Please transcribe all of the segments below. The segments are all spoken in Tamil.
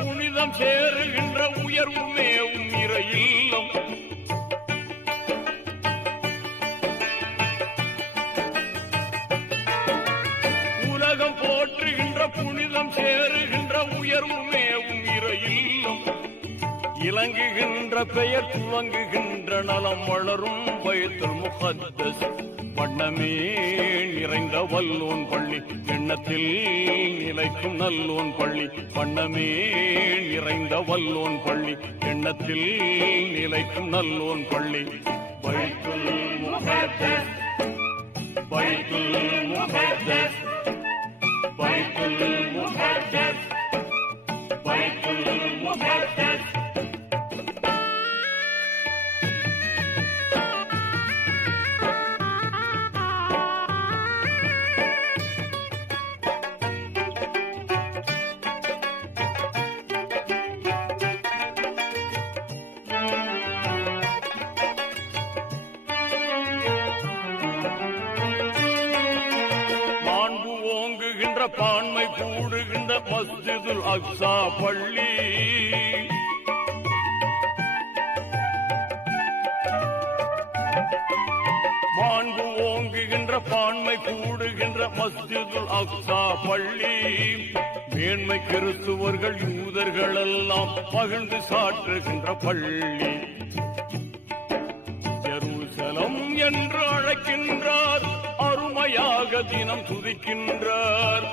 புனிதம் சேருகின்ற உயர்வு மேவும் இறை இல்லம். உலகம் போற்றுகின்ற புனிதம் சேருகின்ற உயர்வு மேவும் இறை இல்லம். இலங்குகின்ற பெயர் துவங்குகின்ற நலம் வளரும் பைத்துல் முகத்தஸ். வண்ணமே நிறைந்த வல்லோன் பள்ளி, எண்ணத்தில் நிலைக்கும் நல்லோன் பள்ளி. வண்ணமே நிறைந்த வல்லோன் பள்ளி, எண்ணத்தில் நிலைக்கும் நல்லோன் பள்ளி. பைத்துல் முகத்தஸ், பைத்துல் முகத்தஸ், பைத்துல் முகத்தஸ், பைத்துல் முகத்தஸ். பான்மை கூடுகின்ற மஸ்ஜிதுல் அக்ஸா பள்ளி. மாண்பு ஓங்குகின்ற பான்மை கூடுகின்ற மஸ்ஜிதுல் அக்ஸா பள்ளி. மேன்மை கிறிஸ்துவர்கள் யூதர்கள் எல்லாம் மகிழ்ந்து சாற்றுகின்ற பள்ளி. ஜெருசலம் என்று அழைக்கின்றார், அருமையாக தினம் துதிக்கின்றார்.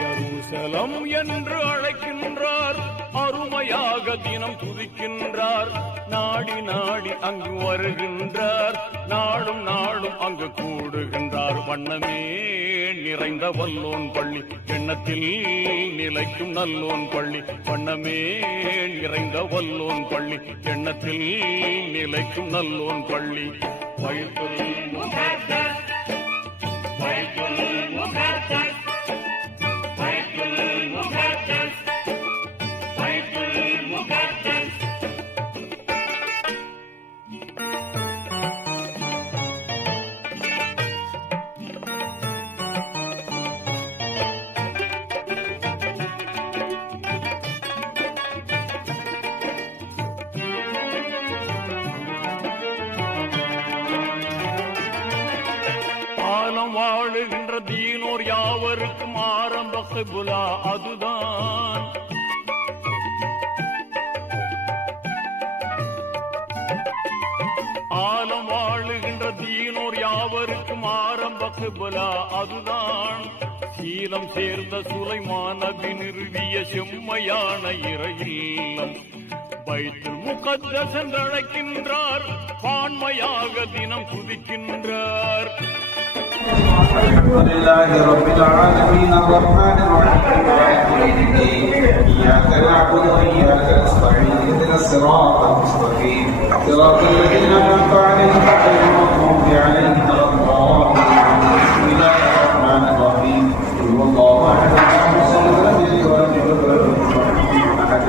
ஜெருசலம் என்று அழைக்கின்றார், அருமையாக தினம் துதிக்கின்றார். நாடி நாடி அங்கு வருகின்றார், நாடும் நாடும் அங்கு கூடுகின்றார். வண்ணமே நிறைந்த வல்லோன் பள்ளி, எண்ணத்தில் நிலைக்கும் நல்லோன் பள்ளி. வண்ணமே நிறைந்த வல்லோன் பள்ளி, எண்ணத்தில் நிலைக்கும் நல்லோன் பள்ளி. பைத்துல் முகத்தஸ், பைத்துல் முகத்தஸ், பைத்துல் முகத்தஸ், பைத்துல் முகத்தஸ். வாழுகின்ற தீனோர் யாவருக்கும் ஆரம்ப கிப்லா அதுதான். ஆலம் வாழுகின்ற தீனோர் யாவருக்கும் ஆரம்ப கிப்லா அதுதான். சீலம் சேர்ந்த சுலைமான் நபி நிறுவிய செம்மையான இறை இல்லம். பைத்துல் முகத்தஸ் என்றழைக்கின்றார், பான்மையாக தினம் துதிக்கின்றார். الحمد لله رب العالمين الرحمن الرحيم مالك يوم الدين إياك نعبد وإياك نستعين اهدنا الصراط المستقيم صراط الذين أنعمت عليهم غير المغضوب عليهم ولا الضالين. بسم الله الرحمن الرحيم قل هو الله أحد الله الصمد لم يلد ولم يولد ولم يكن له كفوا أحد.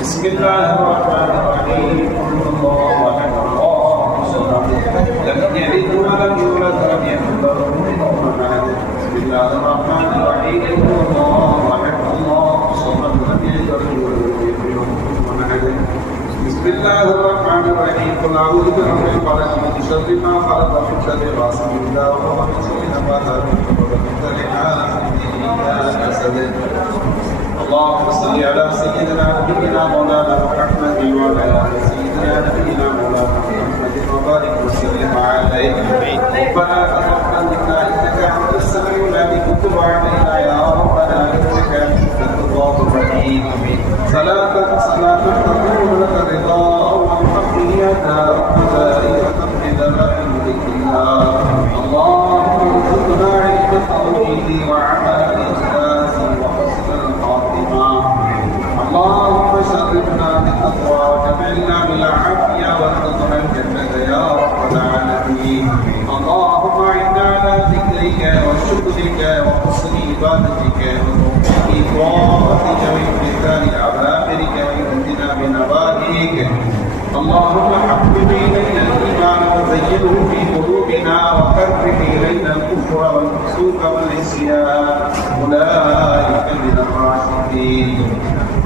بسم الله الرحمن الرحيم قل هو الله أحد الله الصمد لم يلد ولم يولد ولم يكن له بسم الله الرحمن الرحيم قل هو الله احد الله الصمد لم يلد ولم يولد ولم يكن له كفوا احد. بسم الله الرحمن الرحيم قل اعوذ برب الفلق من شر ما خلق من شر غاسق اذا وقب من شر نفاثات في العقد من شر حاسد اذا حسد. اللهم صل على سيدنا نبينا مولانا محمد وعلى ال سيدنا نبينا مولانا محمد وبارك وسلم عليه. ربنا تقبل منا انك انت السميع العليم وتب علينا يا ربنا انك انت التواب الرحيم. صلاة تكون لك الرضا والحقية ربنا دائرة بدماء ملك الله. اللهم ارزقنا علم التوحيد وعمل الاخلاص وحسن الخاتمة. اللهم شرفنا بالتقوى وجملنا بالعافية وارزقنا الجنة يا رب العالمين. اللهم اعنا على ذكرك وشكرك وحسن عبادتك وتوفيق طاعتك وامتثال اوامرك واجتناب نواهيك. اللهم حبب الينا الايمان وزينه في قلوبنا وكره الينا الكفر والفسوق والعصيان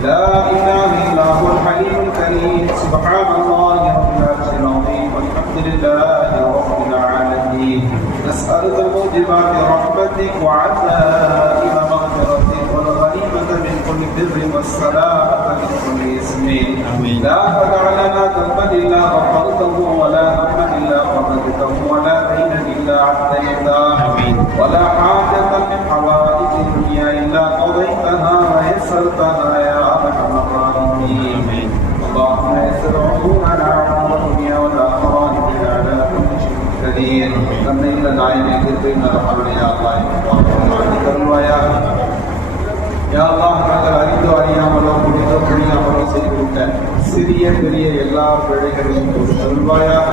لا إله إلا هو الحليم الكريم سبحان الله رب العرش العظيم والحمد لله رب العالمين نسألك موجبات رحمتك وعزائم مغفرتك والغنيمة من كل بر والسلامة من كل إثم لا تدع لنا ذنبا إلا غفرته ولا هما إلا فرجته ولا دينا إلا عديته ولا حاجة من حوائج الدنيا إلا قضيتها ويسرتها يا أرحم الراحمين اللهم يسر عمورنا وعمر الدنيا والآخرة إنك على كل شيء قدير நம்மை இந்த நாயனை திருப்பின அவருடைய தருவாயாக யா அல்லாஹ் நாங்கள் அறிந்தோ அறியாமலோ புரிந்தோ புரியாமலோ செய்துவிட்ட சிறிய பெரிய எல்லா பிழைகளையும் தருவாயாக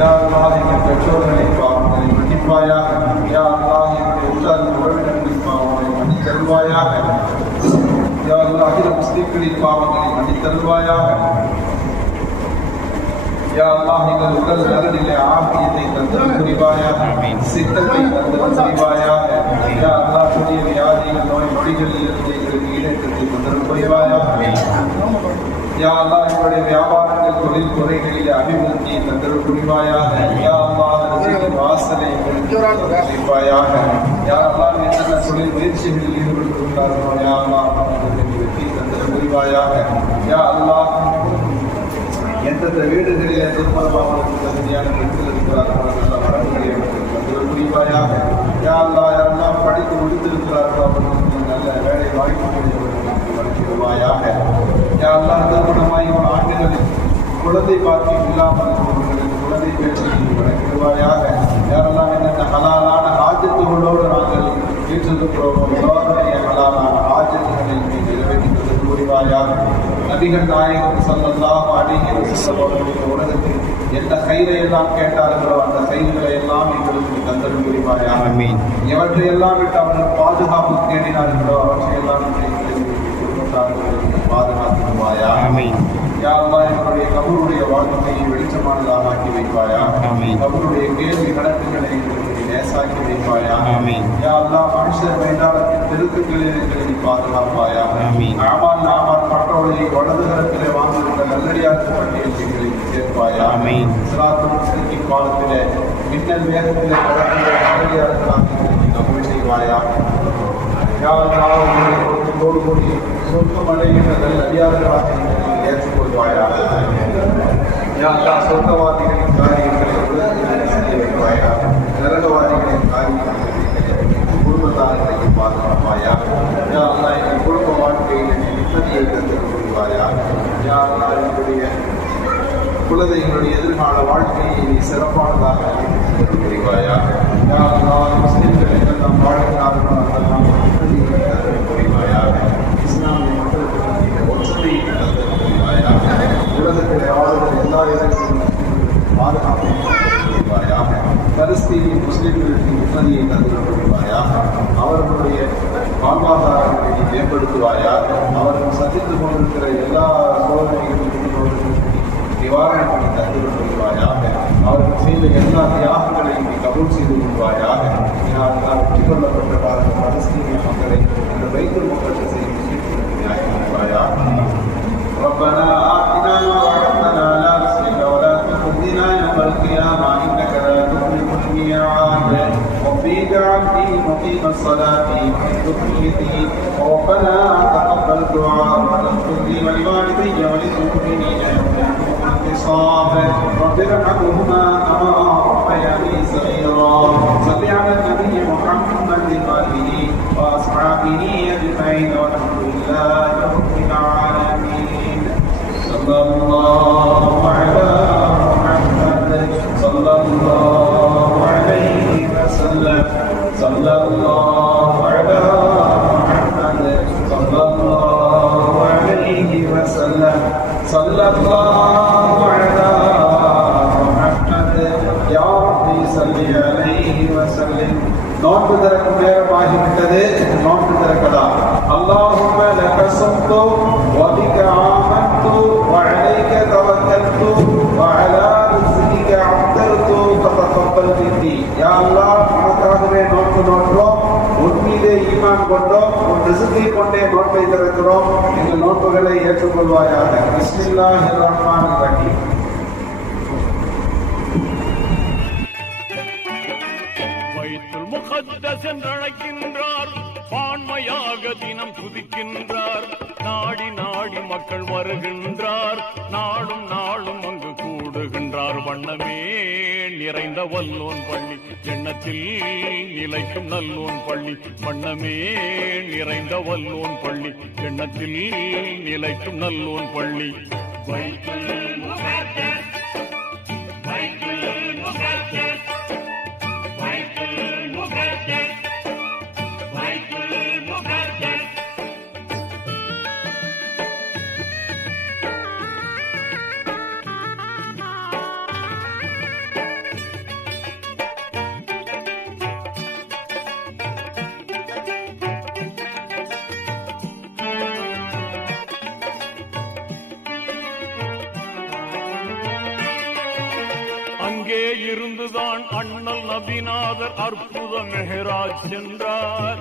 யா அல்லாஹ் எங்கள் பெற்றோர்களின் பாவங்களை மன்னிப்பாயாக யா அல்லாஹ் எங்களுடைய உற்றார் உறவினர்களின் பாவங்களை மன்னித்தருவாயாக யா அல்லாஹ் அகில முஸ்லிம்களின் பாவங்களை மன்னித்தருவாயாக யா அல்லாஹ் எங்கள் உடல் நலனிலே ஆபியத்தை தந்தல் புரிவாயாக சித்தத்தை தந்தல் புரிவாயாக யா அல்லாஹ் புதிய வியாதிகள் நோய் நொடிகளில் இருந்து எங்களுக்கு ஈடேற்றத்தை தந்தல் புரிவாயாக யா அல்லாஹ் எங்களுடைய வியாபாரங்கள் தொழில் துறைகளிலே அபிவிருத்தியை தந்தல் புரிவாயாக யா அல்லாஹ் ரிஸ்கின் வாசலை புரிவாயாக யா அல்லாஹ் என்னென்ன தொழில் முயற்சிகளில் ஈடுபட்டிருக்கிறார்களோ யா அல்லாஹ் அவர்களுக்கு வெற்றி தந்தல் புரிவாயாக யா அல்லாஹ் எந்தெந்த வீடுகளிலே திருமணமாவதற்கு தகுதியான பெண்கள் இருக்கிறார்களோ நல்ல வரக்கூடிய புரிவாயாக யா அல்லாஹ் யாரெல்லாம் படித்து முடித்திருக்கிறார்களோ அவர்களுக்கு நல்ல வேலை வாய்ப்புகளை வழங்கிடுவாயாக யா அல்லாஹ் திருமணமாகி ஒரு ஆண்டுகளில் குழந்தை பாக்கியம் இல்லாமல் இருப்பவர்களுக்கு குழந்தை பேச்சை வழங்கிடுவாயாக யாரெல்லாம் என்னென்ன ஹலாலான ஆஜத்துகளோடு நாங்கள் வீட்டிருக்கிறோமோ எல்லோருடைய ஹலாலான ஆஜத்துகளை நிறைவேற்றி புரிவாயாக நபிகள் நாயகம் ஸல்லல்லாஹு அலைஹி வஸல்லம் அவர்களுடைய உலகத்தில் எந்த கைரை எல்லாம் கேட்டார்களோ அந்த கைகளை எல்லாம் எங்களுக்கு தந்தல் புரிவாயாக எவற்றை எல்லாம் விட்டு அவர்கள் பாதுகாப்பு தேடினார்களோ அவற்றை எல்லாம் பாதுகாத்துவாயாக யா அல்லாஹ் எங்களுடைய கபருடைய வாழ்க்கையை வெளிச்சமானதாக ஆக்கி வைப்பாயாக கபருடைய கேள்வி கணக்குகளை எங்களுக்கு லேசாக்கி வைப்பாயாக யா அல்லாஹ் மனுஷர் மைதானத்தின் திருத்துக்களில் எங்களை பாதுகாப்பாயாக ஆமால் பட்டோலை வலதுகரத்திலே வாங்கியுள்ள நல்லடியார் பட்டியல் எங்களை சேர்ப்பாயாக சிராத்து முஸ்லிமின் காலத்திலே மின்னல் வேகத்திலே கடற்கரை நல்லடியார்களாக எங்களுக்கு கபூல் செய்வாயாக யா அல்லாஹ் தோடு கூடி சொர்க்கம் அடைகின்ற நல்லடியார்களாக எங்களை ஏற்றுக்கொள்வாயாக யா அல்லாஹ் சொர்க்கவாதிகளின் காரியங்களை செய்ய வைப்பாயாக நரகவாதிகளின் காரியங்களை குடும்பத்தார்களை பாதுகாப்பாயாக யா அல்லாஹ் எங்கள் குடும்ப வாழ்க்கையில் நிம்மதியை தந்து கொள்வாயாக யா அல்லாஹ் எங்களுடைய குழந்தைகளுடைய எதிர்கால வாழ்க்கையை நீ சிறப்பானதாக புரிவாயாக யா அல்லாஹ் முஸ்லிம்கள் எல்லாம் வாழ்கிறார்களோ அதெல்லாம் புரிவாயாக இஸ்லாமிய மக்களுக்கு ஒற்றுமையை தந்து புரிவாயாக உலகத்தில் ஆளுநர் எல்லா இடங்களிலும் பாதுகாப்பு புரிவாயாக பலஸ்தீனின் முஸ்லிம்களுக்கு நிம்மதியை தந்து புரிவாயாக அவர்களுடைய வாழ்வாதாரங்களை மேம்படுத்துவாயாக அவர்கள் சந்தித்துக் கொண்டிருக்கிற எல்லா சோதனைகளுக்கும் நிவாரணம் பண்ணி தந்து கொள்வாயாக அவர்கள் செய்த எல்லா தியாகங்களையும் நீ கபூல் செய்து கொள்வாயாக வெற்றி கொள்ளப்பட்ட பாரத பலஸ்தீனிய மக்களை இந்த பைத்துல் முகத்தஸை ربنا آتنا ما وعدتنا على رسلك ولا تخزنا يوم القيامة إنك لا تخلف الميعاد رب اجعلني مقيم الصلاة ومن ذريتي ربنا تقبل دعاء واغفر لي ولوالدي وللمؤمنين يوم يقوم الحساب رب ارحمهما كما ربياني صغيرا صل على النبي محمد وآله وأصحابه أجمعين والحمد لله رب العالمين صلى الله على محمد صلى الله عليه وسلم صلى الله على محمد صلى الله عليه وسلم صلى الله على محمد يا ربي صل عليه وسلم நோன்பு திறக்கும் நேரமாகிவிட்டது. நோன்பு திறக்கலாம். اللهم لك صمت وبك آمنت وعليك توكلت وعلى رزقك عثرت فتقبل مني. யா அல்லாஹ் உனக்காகவே நோன்பு நோற்றோம், உன் மீதே மீது ஈமான் கொண்டோம், உன் ரிஸ்கை கொண்டே நோன்பை திறக்கிறோம். எங்கள் நோன்புகளை ஏற்றுக்கொள்வாயாக. பிஸ்மில்லாஹிர் ரஹ்மானிர் ரஹீம். பைத்துல் முகத்தஸ் என்றழைக்கின்றார், பான்மையாக தினம் துதிக்கின்றார். நாடி நாடி மக்கள் வருகின்றார், நாளும் நாளும் அங்கு கூடுகின்றார். வண்ணமே நிறைந்த வல்லோன் பள்ளி, எண்ணத்தில் நிலைக்கும் நல்லோன் பள்ளி. வண்ணமே நிறைந்த வல்லோன் பள்ளி, எண்ணத்தில் நிலைக்கும் நல்லோன் பள்ளி. பைத்துல் முகத்தஸ், பைத்துல் முகத்தஸ், பைத்துல் முகத்தஸ், பைத்துல் முகத்தஸ். அங்கே இருந்துதான் அண்ணல் நபிநாதர் அற்புத மெஹராஜ் சென்றார்.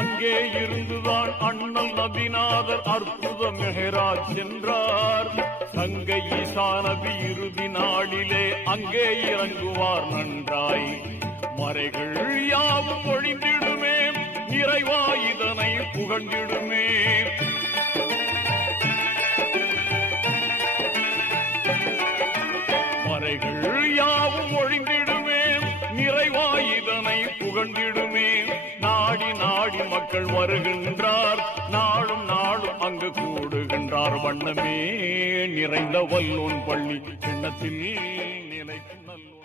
அங்கே இருந்துதான் அண்ணல் நபிநாதர் அற்புத மெஹராஜ் சென்றார். கங்கை ஈசா நபி இறுதி நாளிலே அங்கே இறங்குவார் நன்றாய். மறைகள் யாவும் ஒழிந்திடுமே, நிறைவா இதனை புகழ்ந்திடுமே. மறைகள் யாவும் ஒழிந்திடுமே, நிறைவாய் இதனை புகழ்ந்திடுமே. நாடி நாடி மக்கள் வருகின்றார், நாளும் நாளும் அங்கு கூடுகின்றார். வண்ணமே நிறைந்த வல்லோன் பள்ளி, எண்ணத்தில் நிலைக்கும் நல்ல